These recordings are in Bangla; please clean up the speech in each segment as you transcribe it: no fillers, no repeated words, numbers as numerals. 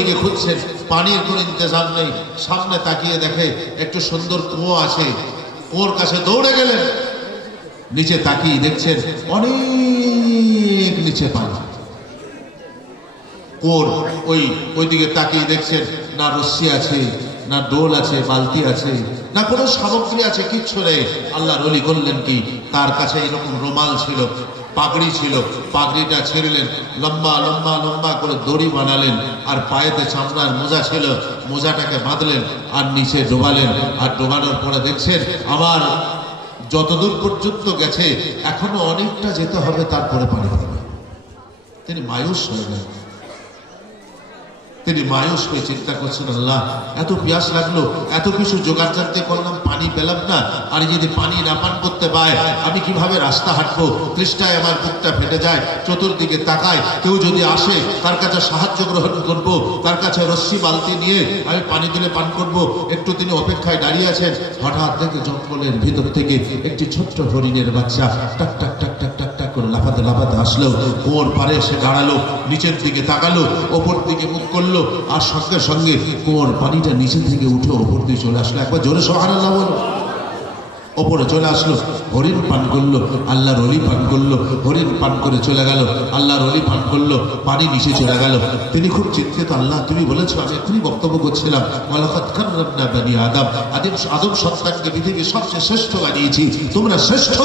চতুর্দিকে খুঁজছেন, পানির কোনো ইন্তজাম নেই। সামনে তাকিয়ে দেখে একটু সুন্দর কুয়ো আছে, কুয়োর কাছে দৌড়ে গেলেন। নিচে তাকিয়ে দেখছেন অনেক নিচে পানি। কুয়োর ওইদিকে তাকিয়ে দেখছেন না রশ্মি আছে, না ডোল আছে, বালতি আছে, না কোনো সামগ্রী আছে, কিচ্ছু নেই। আল্লাহর ওলি করলেন কি, তার কাছে এরকম রুমাল ছিল, পাগড়ি ছিল, পাগড়িটা ছেড়লেন, লম্বা লম্বা লম্বা করে দড়ি বানালেন, আর পায়েতে চামড়ার মোজা ছিল, মোজাটাকে বাঁধলেন আর নিচে ডোবালেন। আর ডোবানোর পরে দেখছেন আমার যতদূর পর্যন্ত গেছে এখনো অনেকটা যেতে হবে, তারপরে পানি পাবে। তিনি মায়ুস হয়ে গেলেন। তিনি মায়ুস হয়ে চিন্তা করছেন, আল্লাহ এত পিয়াস লাগলো, এত কিছু জোগাড় জানতে করলাম, পানি পেলাম না। আর যদি পানি না পান করতে পায় আমি কিভাবে রাস্তা হাঁটবো? তৃষ্ণায় আমার বুকটা ফেটে যায়। চতুর্দিকে তাকায়, কেউ যদি আসে তার কাছে সাহায্য গ্রহণ করব, তার কাছে রশ্মি বালতি নিয়ে আমি পানি দিলে পান করব। একটু তিনি অপেক্ষায় দাঁড়িয়ে আছেন। হঠাৎ দেখে জঙ্গলের ভিতর থেকে একটি ছোট্ট হরিণের বাচ্চা টাক টাক টাক টাক টাক টাক করে লাফাতে লাফাতে আসলো, কুয়োর পাড়ে এসে দাঁড়ালো, নিচের দিকে তাকালো, ওপর দিকে মুখ করলো, আর সঙ্গে সঙ্গে কুয়োর পানিটা নিচে থেকে উঠে ওপর দিয়ে চলে আসলো। একবার জোরে সুবহানাল্লাহ বলো। ওপরে চলে আসলো, হরিণ পান করলো, আল্লাহর ওলি পান করলো, হরিণ পান করে চলে গেল, আল্লাহর ওলি পান করলো, পানি নিচে চলে গেল। তিনি খুব চিন্তিত, আল্লাহ তুমি বলেছো, আমি এখনই বক্তব্য করছিলাম, ওয়ালাকাদ কাররামনা বানি আদম, আদম সন্তানকে পৃথিবীর সবচেয়ে শ্রেষ্ঠ বানিয়েছি, তোমরা শ্রেষ্ঠ,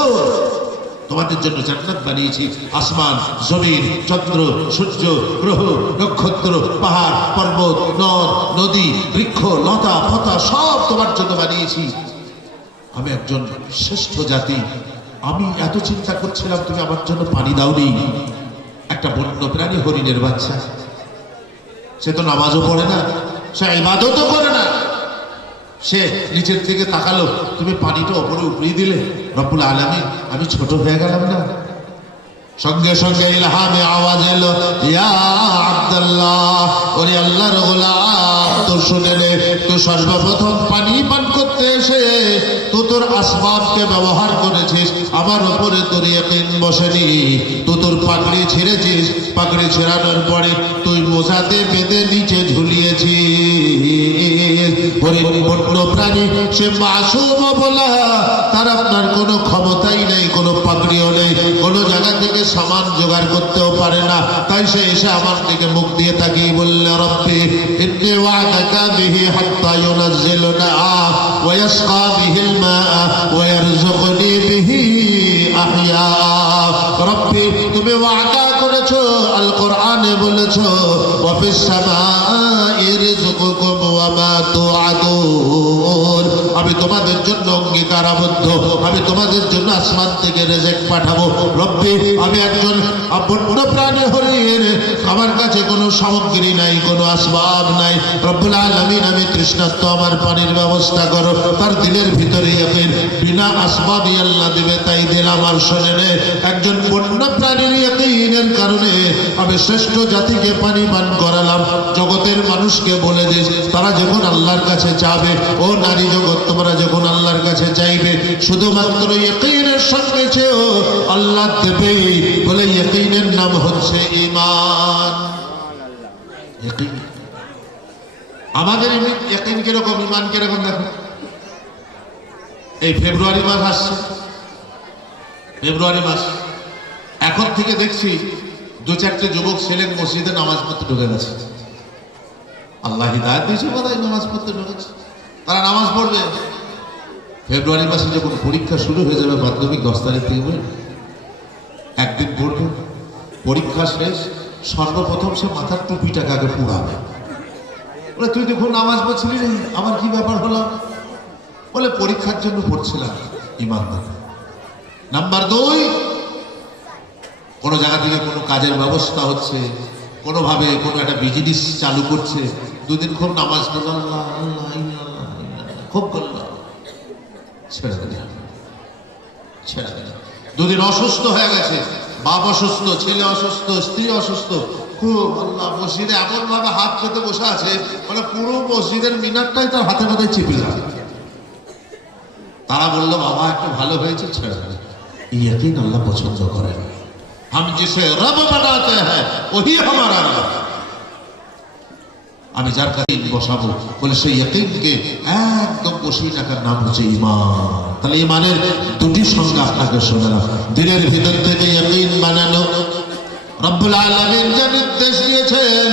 তোমাদের জন্য জান্নাত বানিয়েছি, আসমান, জমিন, চন্দ্র, সূর্য, গ্রহ, নক্ষত্র, পাহাড়, পর্বত, নদ, নদী, বৃক্ষ, লতা পাতা সব তোমার জন্য বানিয়েছি। আমি একজন শ্রেষ্ঠ জাতি। আমি এত চিন্তা করছিলাম, তুমি আমার জন্য পানি দাওনি। একটা বন্য প্রাণী হরিণের বাচ্চা, সে তো নামাজও পড়ে না, সে ইবাদতও করে না, সে নিচের দিকে তাকালো, তুমি পানিটা ওপরে উপরিয়ে দিলে, রব্বুল আলামিন আমি ছোট হয়ে গেলাম না? সঙ্গে সঙ্গে ইলহামে আওয়াজ এলো, ইয়া আব্দুল্লাহ, ওরে আল্লাহর গোলাম, তো শুনে নে, তুই সর্বপ্রথম পানি পান করতে এসে তুই তোর আসবাবকে ব্যবহার করেছিস, আমার উপরে তোর ইয়াকিন বসেনি। তুই তোর পাগড়ি ছেড়েছিস, পাগড়ি ছেড়ানোর পরে তুই মোজাতে বেঁধে নিচে ঝুলিয়েছিস। হরিণ বন্য প্রাণী, সে মাসুম বলা, তার আপনার কোনো ক্ষমতাই নেই, কোনো পাগড়িও নেই, কোনো জায়গা থেকে সামান জোগাড় করতেও পারে না। তাই সে এসে আমার দিকে মুখ দিয়ে তাকিয়ে বললে, রব্বি ইন্নী ওয়া'দাকা বিহি হাত্তা ইউনাজ্জিলুনা ওয়া ইয়াসকা বিহিল মা ওয়া ইয়ারযুকুনি বিহি আহইয়া। রব্বি তুমি ওয়াদা করেছো, আল কোরআনে বলেছো, ওয়া ফিস সামাই রিজকুকুম ওয়া মা তুআদুন, আমি তোমাদের জন্য অঙ্গীকারাবদ্ধ, আমি তোমাদের জন্য আসমান থেকে রিজিক পাঠাবো। রব্বি আমি একজন বন্য প্রাণী হরিণ, আমার কাছে কোনো সামগ্রী নাই, কোনো আসবাব নাই, রব্বুল আলামিন আমি তৃষ্ণার্ত, আমার পানির ব্যবস্থা করো। তার দিলের ভিতরে ইয়াকিন, বিনা আসবাবই আল্লাহ দিবে, তাই দিলাম। আর শোনে নে, একজন বন্য প্রাণীর ইয়াকিনের কারণে আমি শ্রেষ্ঠ জাতিকে পানি পান করালাম। জগতের মানুষকে বলে দিস, তারা যখন আল্লাহর কাছে যাবে, ও নারী জগৎ, তোমরা যখন আল্লাহর কাছে চাইবে, শুধুমাত্র ইয়াকিনের সঙ্গে চেয়েও, আল্লাহ দেবে। বলে ইয়াকিনের নাম হচ্ছে ঈমান। ইয়াকিন, আমাদের ইয়াকিন কিরকম, ঈমান কিরকম দেখো। এই ফেব্রুয়ারি মাস আসছে, ফেব্রুয়ারি মাস, এখন থেকে দেখছি দু চারটে যুবক ছেলে মসজিদে নামাজ পড়তে ঢুকে গেছে। আল্লাহ হিদায়াত দিয়েছে, বোধহয় নামাজ পড়তে ঢুকেছে, তারা নামাজ পড়বে। ফেব্রুয়ারি মাসে যখন পরীক্ষা শুরু হয়ে যাবে, মাধ্যমিক 10 তারিখ থেকে বলে একদিন পড়বে, পরীক্ষা শেষ, সর্বপ্রথম সে মাথার টুপিটাকে আগে পুড়াবে। বলে তুই দেখুন নামাজ পড়ছিলি রে, আমার কি ব্যাপার হলো? বলে পরীক্ষার জন্য পড়ছিলাম। ইমানদার। নাম্বার 2, কোনো জায়গা থেকে কোনো কাজের ব্যবস্থা হচ্ছে, কোনোভাবে কোনো একটা বিজনেস চালু করছে, দুদিন খুব নামাজ পড়ল, আল্লাহ আল্লাহ খুব করল, ছেড়ে দিলাম, ছেড়ে দিলাম। দুদিন অসুস্থ হয়ে গেছে, বাপ অসুস্থ, ছেলে অসুস্থ, স্ত্রী অসুস্থ, খুব আল্লাহ, মসজিদে এমন ভাবে হাত পেতে বসে আছে, মানে পুরো মসজিদের মিনারটাই তার হাতে মাথায় চেপে যাবে। তারা বললো, বাবা একটু ভালো হয়েছে, ছেড়ে দিলাম। ইয়াকিন আল্লাহ পছন্দ করেন। हम जिसे रब बनाते हैं वही हमारा रब। আমি যার কাছে বসাবো, বলে সেই ইয়াকিনকে একদম বসিয়ে রাখার নাম হচ্ছে ঈমান। তাহলে ঈমানের দুটি সংজ্ঞা আপনাকে শোনালাম। দিলের ভিতর থেকে ইয়াকিন বানানো, রব্বুল আলামিন যে নির্দেশ দিয়েছেন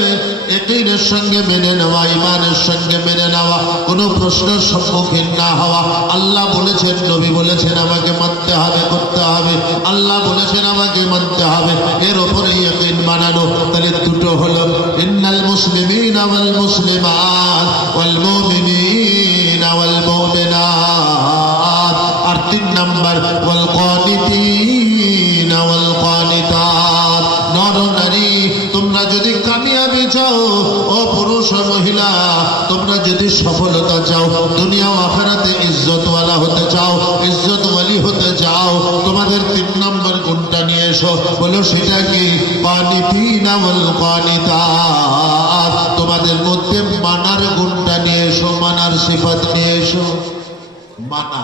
ইয়াকিনের সঙ্গে মেনে নেওয়া, ঈমানের সঙ্গে মেনে নেওয়া, কোনো প্রশ্নের সম্মুখীন না হওয়া। আল্লাহ বলেছেন, নবী বলেছেন আমাকে মানতে হবে, করতে হবে। আল্লাহ বলেছেন আমাকে মানতে হবে, এর উপরে ইয়াকিন বানানো। তাহলে দুটো হলো, ইন্নাল মুসলিমিনা ওয়াল মুসলিমাত ওয়াল মুমিনিনা ওয়াল মুমিনাত। আর 3 নাম্বার ওয়াল কানিতিনা ওয়াল কানিতাত। নর নারী, তোমরা যদি কামিয়াবি চাও, ও পুরুষ ও মহিলা, তোমরা যদি সফলতা চাও, দুনিয়া ও আখিরাতে ইজ্জতওয়ালা হতে চাও, ইজ্জতওয়ালি হতে চাও, তোমাদের 3 নম্বর গুণটা নিয়ে এসো। বলো সেটা কি? কানিতিনা ওয়াল কানিতাত। তোমাদের মধ্যে মানার গুণটা নিয়ে এসো, মানার সিফাত নিয়ে এসো। মানা,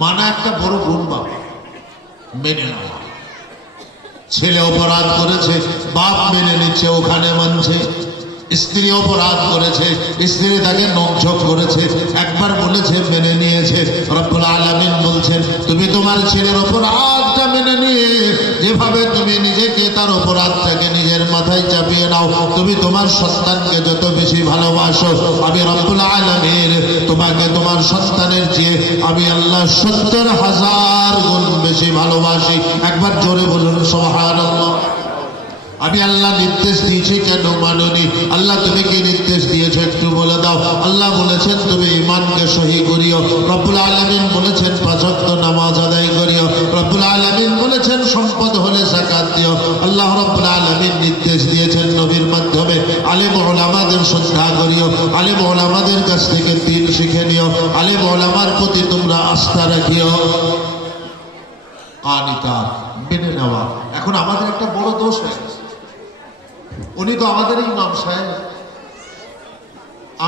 মানা একটা বড় গুণ বাবা, মেনে নেওয়া। ছেলে অপরাধ করেছে, বাপ মেনে নিচ্ছে, ওখানে মানছে। স্ত্রী অপরাধ করেছে, স্ত্রী তাকে নকঝক করেছে, একবার বলেছে, মেনে নিয়েছে। রব্বুল আলামিন বলছেন, তুমি তোমার ছেলের অপরাধটা মেনে নিয়ে যেভাবে তুমি নিজেকে তার অপরাধটাকে নিজের মাথায় চাপিয়ে নাও, তুমি তোমার সন্তানকে যত বেশি ভালোবাসো, আমি রব্বুল আলামিন তোমাকে তোমার সন্তানের চেয়ে আমি আল্লাহ 70,000 গুণ বেশি ভালোবাসি। একবার জোরে বলুন সুবহানাল্লাহ। আমি আল্লাহ নির্দেশ দিয়েছি, কেন মাননি? আল্লাহ তুমি কি নির্দেশ দিয়েছো একটু বলে দাও। আল্লাহ বলেছেন তুমি ঈমানকে সহি করিও। রব্বুল আলামিন বলেছেন 5 ওয়াক্ত নামাজ আদায় করিও। রব্বুল আলামিন বলেছেন সম্পদ হলে যাকাত দিও। আল্লাহ রব্বুল আলামিন নির্দেশ দিয়েছেন নবীর মাধ্যমে আলেম ওলামাদের শ্রদ্ধা করিও, আলেম ওলামাদের কাছ থেকে দ্বীন শিখে নিও, আলেম ওলামার প্রতি তোমরা আস্থা রাখিও। কানিতা, মেনে নেওয়া। এখন আমাদের একটা বড় দোষ হয়ে গেছে, উনি তো আমাদের ইমাম সাহেব,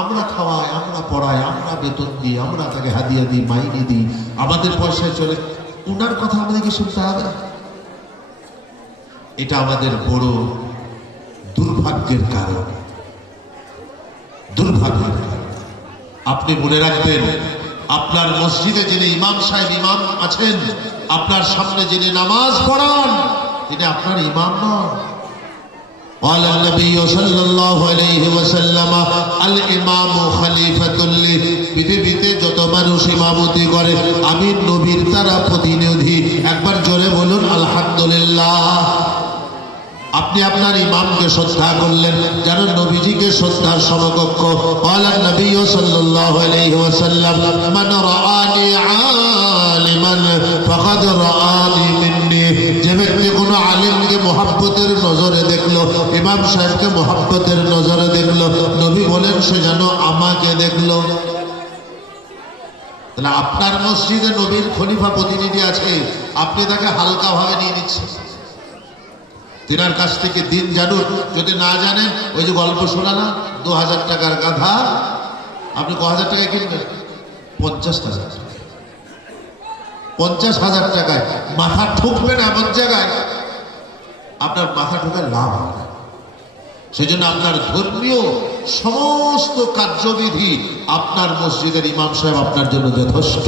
আমরা খাওয়াই, আমরা পড়াই, আমরা বেতন দিই, আমরা তাকে হাদিয়া দিই, মাইনে দিই, আমাদের পয়সায় চলে, উনার কথা আমাদেরকে শুনতে হবে। এটা আমাদের বড় দুর্ভাগ্যের কারণ, দুর্ভাগ্যের কারণ। আপনি মনে রাখবেন, আপনার মসজিদে যিনি ইমাম সাহেব ইমাম আছেন, আপনার সামনে যিনি নামাজ পড়ান, তিনি আপনার ইমাম নন। قال النبي صلى الله عليه وسلم الامام خليفة لي। পৃথিবীতে যত মানুষ ইমামতি করে আমি নবীর তারা প্রতিনিধি। একবার জোরে বলুন আলহামদুলিল্লাহ। আপনি আপনার ইমামকে শ্রদ্ধা করলেন, যেন নবীজিকে শ্রদ্ধার সমকক্ষ। قال النبي صلى الله عليه وسلم من رآني عالما فقد رآني مني। যে ব্যক্তি কোনো আলিমকে মোহাব্বতের নজরে দেখলো, ইমাম সাহেবকে মোহাব্বতের নজরে দেখলো, নবী বলেন সে যেন আমাকে দেখলো। তাহলে আপনার মসজিদে নবীর খলিফা প্রতিনিধি আছে, আপনি তাকে হালকা ভাবে নিয়ে নিচ্ছেন। তিনার কাছ থেকে দিন জানুন। যদি না জানেন, ওই যে গল্প শোনা না, 2000 টাকার গাধা, আপনি ক হাজার টাকায় কিনবেন? 50,000 টাকা। 50,000 টাকায় মাথা ঠুকবেন এমন জায়গায়, আপনার মাথা ঠুকে লাভ হবে না। সেই জন্য আপনার ধর্মীয় সমস্ত কার্যবিধি আপনার মসজিদের ইমাম সাহেব আপনার জন্য যথেষ্ট।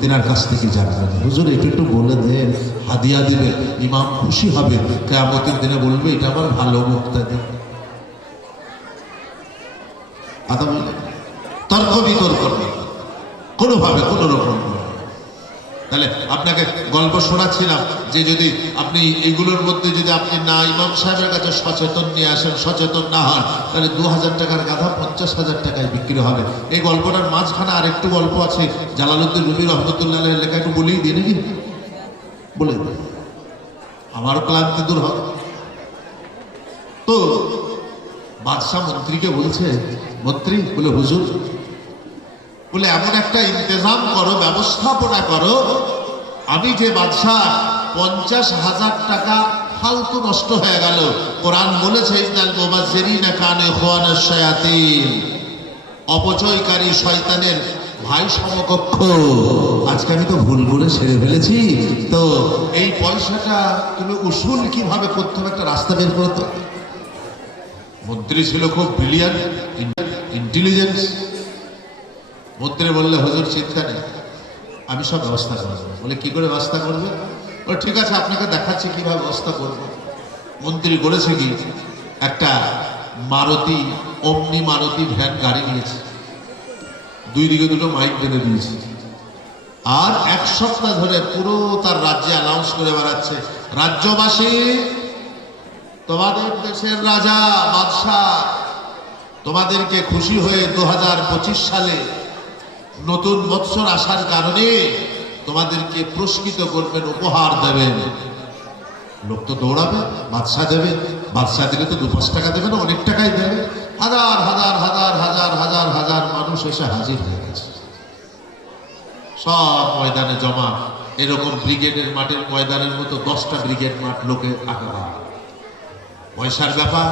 তিনার কাছ থেকে জানবেন, হুজুর একটু একটু বলে দেন, হাদিয়া দিবেন, ইমাম খুশি হবে, কিয়ামতের দিনে বলবে এটা আমার ভালো মুক্তাদি। কথা বললেন, তর্ক বিতর্ক কোনোভাবে কোনো রকম। তাহলে আপনাকে গল্প শোনাচ্ছিলাম যে যদি আপনি এইগুলোর মধ্যে যদি আপনি না ইমাম সাহেবের কাছে সচেতন নিয়ে আসেন, সচেতন না হন, তাহলে 2000 টাকার গাধা 50,000 টাকায় বিক্রি হবে। এই গল্পটার মাঝখানে আরেকটু গল্প আছে, জালালউদ্দিন রুমি রহমতুল্লাহ আলাইহির লেখা, একটু বলেই দিই নাকি? বলে আমার ক্লান্তি দূর হবে। তো বাদশাহ মন্ত্রীকে বলছে, মন্ত্রী বলে হুজুর, বলে এমন একটা ইন্তজাম করো, ব্যবস্থাপনা করো, আমি যে বাদশাহ 50,000 টাকা ফালতু নষ্ট হয়ে গেল। কোরআন বলেছে ইন্নাল মুবাজ্জিরিনা কানু ইখওয়ানাশ শায়াতিন, অপচয়কারী শয়তানের ভাই সমকক্ষ। আজকে আমি তো ভুল করে ছেড়ে ফেলেছি, তো এই পয়সাটা তুমি উসুল কিভাবে করতে হবে, একটা রাস্তা বের করতে হবে। মন্ত্রী ছিল খুব ব্রিলিয়ান্ট, ইন্টেলিজেন্স। মন্ত্রী বললে হুজুর চিন্তা নেই, আমি সব ব্যবস্থা করবো। বলে কি করে ব্যবস্থা করবে? বলে ঠিক আছে, আপনাকে দেখাচ্ছি কিভাবে ব্যবস্থা করবো। মন্ত্রী করেছে কি, একটা মারুতি, অমনি মারুতি ভ্যান গাড়ি নিয়েছে, দুই দিকে দুটো মাইক বেঁধে দিয়েছে, আর এক সপ্তাহ ধরে পুরো তার রাজ্যে অ্যানাউন্স করে বেড়াচ্ছে, রাজ্যবাসী, তোমাদের দেশের রাজা বাদশাহ তোমাদেরকে খুশি হয়ে 2025 সালে নতুন বৎসর আসার কারণে তোমাদেরকে পুরস্কৃত করবেন, উপহার দেবেন। লোক তো দৌড়াবে, বাদশাহ দেবে, বাদশাহ দিলে তো 2-5 টাকা দেবে না, অনেক টাকাই দেবে। হাজার হাজার হাজার হাজার হাজার হাজার মানুষ এসে হাজির হয়ে গেছে, সব ময়দানে জমা। এরকম ব্রিগেডের মাঠের ময়দানের মতো 10টা ব্রিগেড মাঠ লোকে আঁকা। পয়সার ব্যাপার,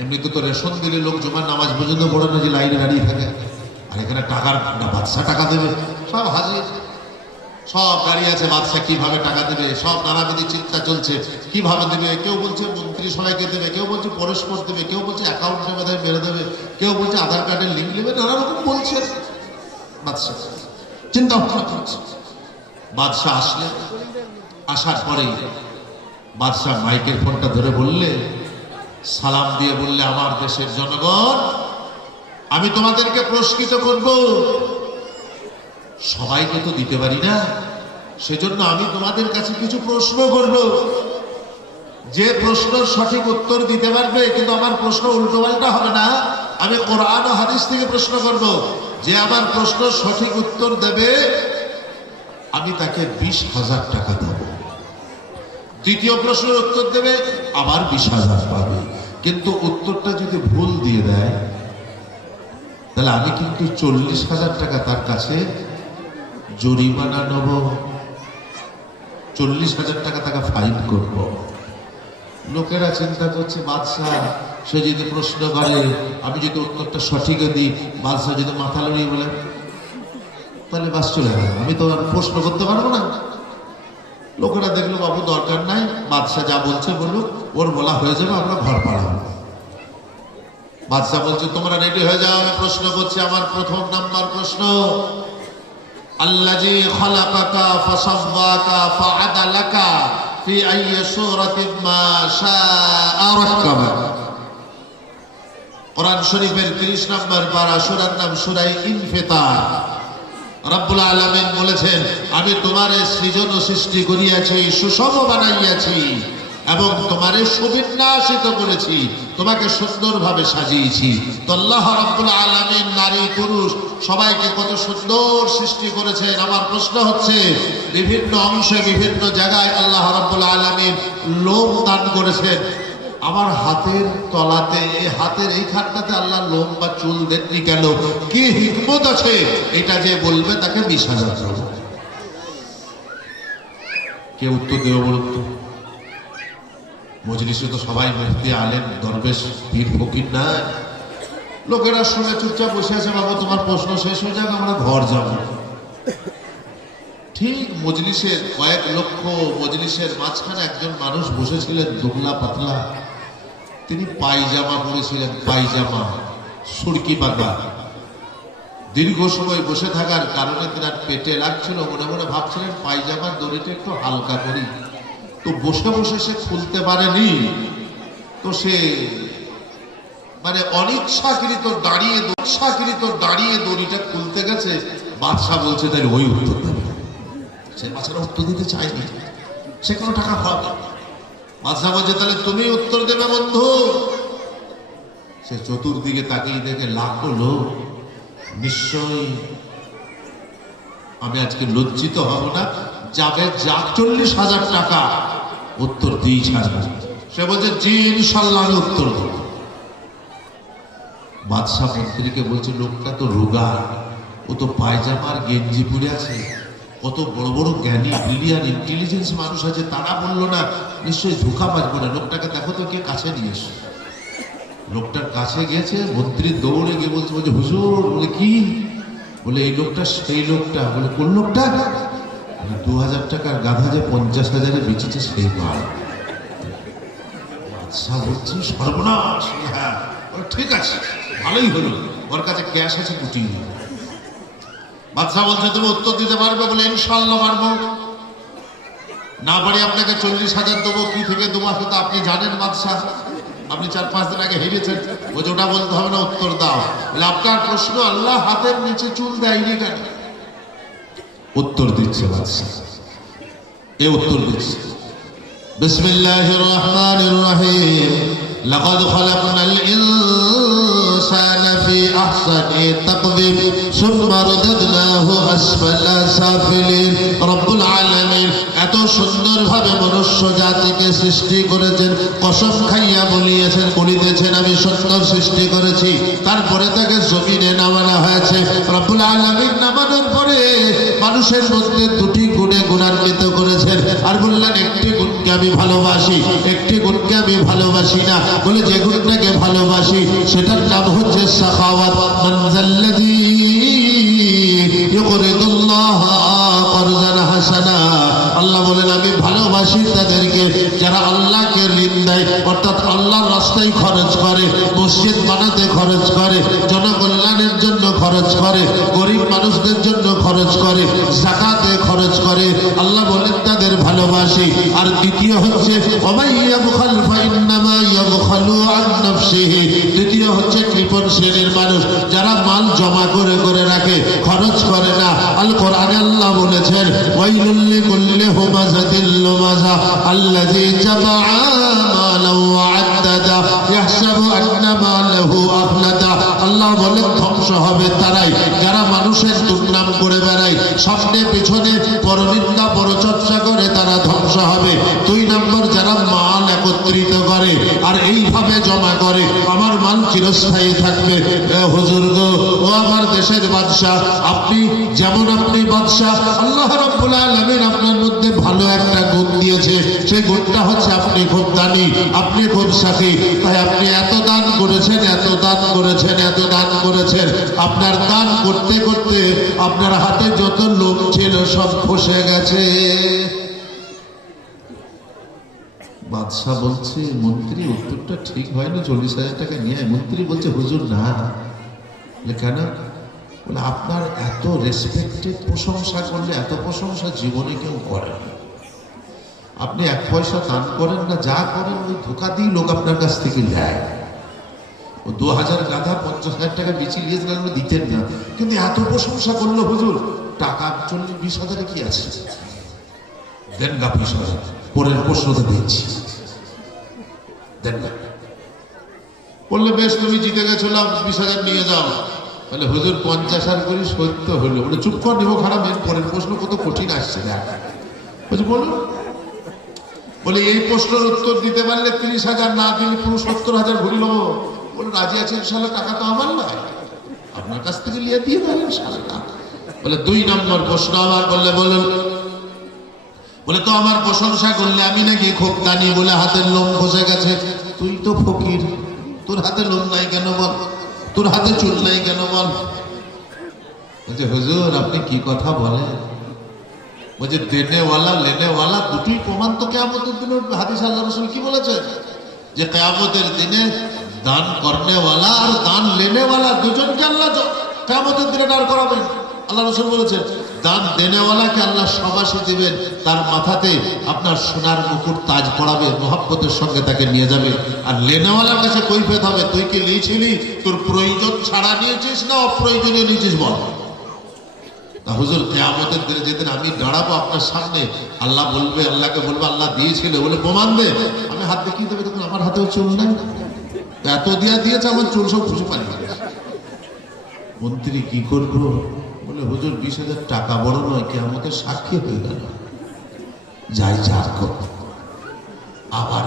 এমনিতে তো রেশন দিলে লোক জমার নামাজ পর্যন্ত পড়ে না, যে লাইনে দাঁড়িয়ে থাকে। আর এখানে টাকার বাদশাহ টাকা দেবে, সব হাজির, সব দাঁড়িয়ে আছে। বাদশাহ কিভাবে টাকা দেবে, সব নানাবিধি চিন্তা চলছে, কিভাবে দেবে। কেউ বলছে মন্ত্রী সবাইকে দেবে, কেউ বলছে পরস্পর দেবে, কেউ বলছে অ্যাকাউন্টে মেরে দেবে, কেউ বলছে আধার কার্ডের লিঙ্ক নেবে, নানা রকম বলছে। বাদশাহ চিন্তা ভাবনা করছে। বাদশাহ আসলে, আসার পরে বাদশাহ মাইকের ফোনটা ধরে বললে, সালাম দিয়ে বললে, আমার দেশের জনগণ, আমি তোমাদেরকে পুরস্কৃত করব। সবাইকে তো দিতে পারি না, সেজন্য আমি তোমাদের কাছে কিছু প্রশ্ন করব। যে প্রশ্নের সঠিক উত্তর দিতে পারবে, কিন্তু আমার প্রশ্ন উল্টোপাল্টা হবে না, আমি কোরআন ও হাদিস থেকে প্রশ্ন করব। যে আমার প্রশ্ন সঠিক উত্তর দেবে, আমি তাকে 20,000 টাকা দেব। দ্বিতীয় প্রশ্নের উত্তর দেবে, আবার 20,000 পাবে। কিন্তু উত্তরটা যদি ভুল দিয়ে দেয়, তাহলে আমি কিন্তু 40,000 টাকা তার কাছে জরিমানা নেব, 40,000 টাকা তাকে ফাইন করব। লোকেরা চিন্তা করছে, বাদশাহ সে যদি প্রশ্ন করে, আমি যদি উত্তরটা সঠিক দিই, বাদশাহ যদি মাথা লড়িয়ে বলে, তাহলে বাস চলে গেল, আমি তো আর প্রশ্ন করতে পারবো না। লোকেরা দেখলো, বাবু দরকার নাই, বাদশাহ যা বলছে বলুক, ওর বলা হয়ে যাবে, আমরা ঘর পাড়াবো। বাদশাহ বলছে, তোমরা রেডি হয়ে যাও, আমি প্রশ্ন করছি। আমার প্রথম নাম্বার প্রশ্ন, আল্লাযী খালাকাকা ফাসাওয়াকা ফাআদালাকা ফি আইয়ি সূরাতিন মা শাআ রাক্কাবাকা। কোরআন শরীফের 30 নম্বর পারা, সূরার নাম সূরা ইনফিতার। রব্বুল আলামিন বলেছেন, আমি তোমারে সৃজন ও সৃষ্টি করিয়াছি, সুষম বানাইয়াছি, এবং তোমারে সুবিন্যাসিত করেছি, তোমাকে সুন্দরভাবে সাজিয়েছি। তো আল্লাহ রাব্বুল আলামিন নারী পুরুষ সবাইকে কত সুন্দর সৃষ্টি করেছেন। আমার প্রশ্ন হচ্ছে, বিভিন্ন অংশে বিভিন্ন জায়গায় আল্লাহ রাব্বুল আলামিন লোম দান করেছেন। আমার হাতের তলাতে, এই হাতের এইখানটাতে আল্লাহ লোম বা চুল দেননি কেন? কি হিকমত আছে? এটা যে বলবে তাকে 20,000 দেব। কে উত্তর দেব বলুন তো? মজলিসে তো সবাই মুফতি, আলেম, দরবেশ, পীর ফকির নাই। লোকেরা শুনে চুপচাপ বসে আছে। বাবা, তোমার প্রশ্ন শেষ হয়ে যাবে, আমরা ঘর যাব। ঠিক মজলিসের কয়েক লক্ষ মজলিসের মাঝখানে একজন মানুষ বসেছিলেন, দুবলা পাতলা। তিনি পায়জামা পরেছিলেন, পায়জামা, সুরকি বাঁধা। দীর্ঘ সময় বসে থাকার কারণে তার পেটে লাগছিল। মনে মনে ভাবছিলেন, পায়জামার দড়িটা একটু হালকা করি। তো বসে বসে সে খুলতে পারেনি। তো সে মানে অনিচ্ছাকৃত দাঁড়িয়ে দড়িটা খুলতে গেছে। বাদশাহ বলছে, তাই ওই উত্তর দেবে। সে বাচ্চারা উত্তর দিতে চায়নি, সে কোনো টাকা পাবে। বাদশাহ বলছে, তাহলে তুমি উত্তর দেবে বন্ধু। সে চতুর্দিকে তাকিয়ে দেখে লাখো লোক। নিশ্চয়ই আমি আজকে লজ্জিত হব না, যাবে যা 40,000 টাকা, উত্তর দিই ছাড়বে। সে বলছে, জি ইনশাল্লাহ আমি উত্তর দেব। বাদশাহ মন্ত্রীকে বলছে, লোকটা তো রোগা, ও তো পায়জামার গেঞ্জি পরে আছে। কত বড় বড় জ্ঞানী, ব্রিলিয়ান্ট, ইন্টেলিজেন্স মানুষ আছে, তারা বললো না নিশ্চয়ই ধোঁকা বাজবে না। লোকটাকে দেখো তো, কে কাছে নিয়ে এসো। লোকটার কাছে গেছে, মন্ত্রী দৌড়ে গিয়ে বলছে, হুজুর। বলে কি? বলে এই লোকটা সেই লোকটা। বলে কোন লোকটা? 2,000 টাকার গাধা যে 50,000-এ বেচেছে সেই মাল। বাদশা বলছি সর্বনাশ। হ্যাঁ, ঠিক আছে, ভালোই হলো, ওর কাছে ক্যাশ আছে, গুটিয়ে নিল। বাদশা বলছে তুমি উত্তর দিতে পারবে? বলে ইনশাআল্লাহ পারবো। না পারি আপনাকে 40,000 দেবো, কি থেকে দেবো সেটা আপনি জানেন বাদশা, আপনি 4-5 দিন আগে হেরেছেন। ওই ওটা বলতে হবে না, উত্তর দাও। বলে আপনার প্রশ্ন, আল্লাহ হাতের নিচে চুল দেয়নি কেন? উত্তর দিচ্ছে বাদশা, এ উত্তর দিচ্ছে বিসমিল্লাহির রহমানির রহিম লাকাদ খালাকনাল ইনসানা ফি আহসানি তাকওয়িম সুম্মা রাদাদনাহু আসফালা সাফিলিন। রব্বুল আলামিন এত সুন্দরভাবে মনুষ্য জাতিকে সৃষ্টি করেছেন, কসম খাইয়া বলিয়েছেন, বলিতেছেন আমি সুন্দর সৃষ্টি করেছি। তারপরে তাকে জমিনে নামানো হয়েছে। রব্বুল আলামিন নামানোর পরে মানুষের মধ্যে দুটি গুণে গুণান্বিত করেছেন, আর বললেন একটি গুণকে আমি ভালোবাসি, একটি গুণকে আমি ভালোবাসি না। বলে যে গুণটাকে ভালোবাসি সেটার নাম হচ্ছে সাখাওয়াত। মান যাল্লাযী ইউকরিদুল্লাহ কারযান হাসানা। আল্লাহ বলেন আমি ভালোবাসি তাদেরকে যারা আল্লাহকে ঋণ দেয়, অর্থাৎ আল্লাহর রাস্তায় খরচ করে, মসজিদ বানাতে খরচ করে, জনকল্যাণের জন্য খরচ করে, গরিব মানুষদের জন্য খরচ করে, যাকাতে খরচ করে। আল্লাহ বলেন তাদের ভালোবাসি। আর দ্বিতীয় হচ্ছে ওয়ামাইয়াবখাল ফাইন্নামা ইয়াবখালু আন নাফসিহি। দ্বিতীয় হচ্ছে কৃপণ শ্রেণীর মানুষ যারা মাল জমা করে করে রাখে, খরচ করে না। আল কোরআনে আল্লাহ বলেছেন ওয়াইলুল লিকুল্লি হুমাযাতিল লুমাযা আল্লাযী জামাআ মালান ওয়া আদ্দাদা ইয়াহসাবু আন্না মালাহু আখলাদা। আল্লাহ বলেন ধ্বংস হবে তারাই যারা মানুষের দুর্নাম করে বেড়ায়, সামনে পিছনে পরনিন্দা পরচর্চা করে, তারা ধ্বংস হবে। 2 নম্বর যারা মাল একত্রিত করে আর এইভাবে জমা করে আমার মাল চিরস্থায়ী থাকবে। হুজুর গো, ও আমার দেশের বাদশা, আপনি যেমন আপনি বাদশা, আল্লাহ রাব্বুল আলামিন আপনার মধ্যে ভালো একটা গুণ দিয়েছে। সেই গুণটা হচ্ছে আপনি খুব দানি, আপনি খুব সাথী। তাই আপনি এত দান করেছেন, এত দান করেছেন, এত দান করেছেন। আপনার দান করতে করতে আপনার হাতে যত লোক ছিল সব ফসে গেছে। বাদশা বলছে মন্ত্রী উত্তরটা ঠিক হয়নি, 40,000 টাকা নিয়ে। মন্ত্রী বলছে হুজুর না। কেন? বলে আপনার এত রেসপেক্টেড প্রশংসা করলে, এত প্রশংসা জীবনে কেউ করে না। আপনি 1 পয়সা দান করেন না, যা করেন ওই ধোকা দিয়ে লোক আপনার কাছ থেকে নেয়। ও 2000 গাধা 50,000 টাকা বেশি নিয়েছিলেন, দিতেন না, কিন্তু এত প্রশংসা করলো হুজুর। টাকা 40-20,000 কি আছে, দেন গা 20,000। পরের প্রশ্নটা দিচ্ছি, দেন না। বললে বেশ তুমি জিতে গেছিল, 20,000 নিয়ে যাও। বলে হুজুর 50,000 করে সত্য হলো। বলে চুপ কর, নিব খারাপ। পরের প্রশ্ন কত কঠিন আসছে না। বলছি বলুন। বলে এই প্রশ্নের উত্তর দিতে পারলে 30,000, না দিলে পুরো 70,000 ভরি নেবো। বলে রাজি আছে ইনশাল্লাহ, টাকা তো আমার নয়, আপনার কাছ থেকে নিয়ে দিয়ে দেবেন ইনশাল্লাহ। বলে 2 নম্বর প্রশ্ন আমার। বললে বলুন। বলে তো আমার প্রশংসা করলে আমি নাকি খুব দানি, বলে হাতের লোম বসে গেছে। তুই তো ফকির, তোর হাতে লোম নাই কেন বল, তোর হাতে চুল নাই কেন বল। বলছে হুজুর আপনি কি কথা বলেন? বলছে দেনেওয়ালা লেনেওয়ালা দুটোই প্রমাণ তো কিয়ামতের দিনে। হাদিস আল্লাহ রাসূল কি বলেছে? যে কিয়ামতের দিনে দান করনেওয়ালা আর দান লেনেওয়ালা দুজনকে আল্লাহ কিয়ামতের দিনে দাঁড় করাবেন। আল্লাহ রাসূল বলেছে দান দেনেওয়ালাকে আল্লাহ সবাসী দিবেন, তার মাথাতে আপনার সোনার মুকুট তাজ পড়াবে, মহব্বতের সঙ্গে তাকে নিয়ে যাবে। আর লেনেওয়ালার কাছে কৈফিয়ত হবে তুই কি নিয়েছিলি, তোর প্রয়োজন ছাড়া নিয়েছিস না অপ্রয়োজনীয় নিয়েছিস বল। তা হুজুর কিয়ামতের দিনে যেদিন আমি দাঁড়াবো আপনার সামনে, আল্লাহ বলবে, আল্লাহকে বলবে আল্লাহ দিয়েছিল, বলে প্রমাণ দে। আমি হাত দেখিয়ে দেবে, তখন আমার হাতেও চুল নাই, এত দিয়েছে আমার চুল সব খুঁজে পাই। মন্ত্রী কি করবো? বলে হুজুর 20,000 টাকা বড় নয়, কিয়ামতের সাক্ষী হয়ে গেল, যাই যা কর। আবার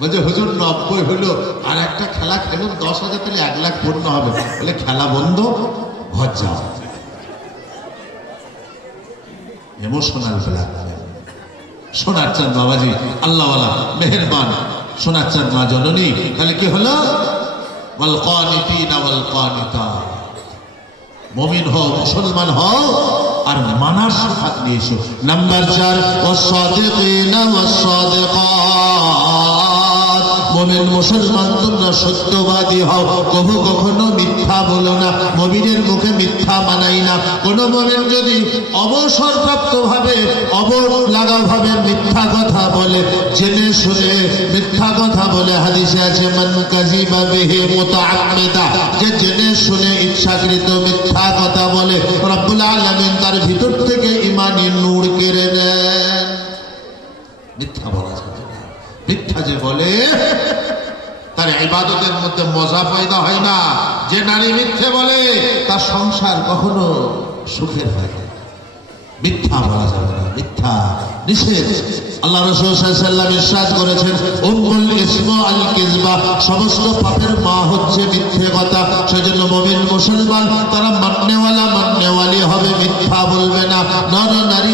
বলছে হুজুর 90 হইলো, আর একটা খেলা খেলুন 10,000, তাহলে 1 লাখ পূর্ণ হবে। বলে খেলা বন্ধ, ঘর যাও। Emotional blackmail. সোনার চাঁদ বাবাজি আল্লাহওয়ালা মেহেরবান, সোনার চাঁদ মা জননী। তাহলে কি হলো? ওয়াল কানিতিনা ওয়াল কানিতাত। মুমিন হও, মুসলমান হও, আর মানার সিফাত নিয়ে এসো। নাম্বার 4 ওয়াস সাদিকিনা ওয়াস সাদিকাত। মুমিন মুসলমান তোমরা সত্যবাদী হও, কখনো মিথ্যা বলো না। মুমিনের মুখে মিথ্যা মানাই না। কোন মুমিন যদি অবসরপ্রাপ্ত ভাবে অবলাগা ভাবে মিথ্যা কথা বলে, জেনে শুনে মিথ্যা কথা বলে, হাদিসে আছে মান কাযিবা বিহি মুতাআম্মিদা, যে জেনে শুনে ইচ্ছাকৃত মিথ্যা কথা বলে, রব্বুল আলামিন তার ভিতর থেকে ঈমানি নূর কেড়ে নেন। মিথ্যা বলা যাবে না। মিথ্যা যে বলে তার ইবাদতের মধ্যে মজা পয়দা হয় না। যে নারী মিথ্যে বলে তার সংসার কখনো সুখের হয় না। মিথ্যা বলা যাবে না, মিথ্যা নিষেধ। আল্লাহ রাসূল সাল্লাল্লাহু আলাইহি ওয়াসাল্লাম ইরশাদ করেছেন, উম্মুল ইসমু আল কিযবা, সমস্ত পাপের মা হচ্ছে মিথ্যে কথা। সেজন্য মুমিন মুসলমান তারা মাননেওয়ালা মাননেওয়ালি হবে, মিথ্যা বলবে না। নর নারী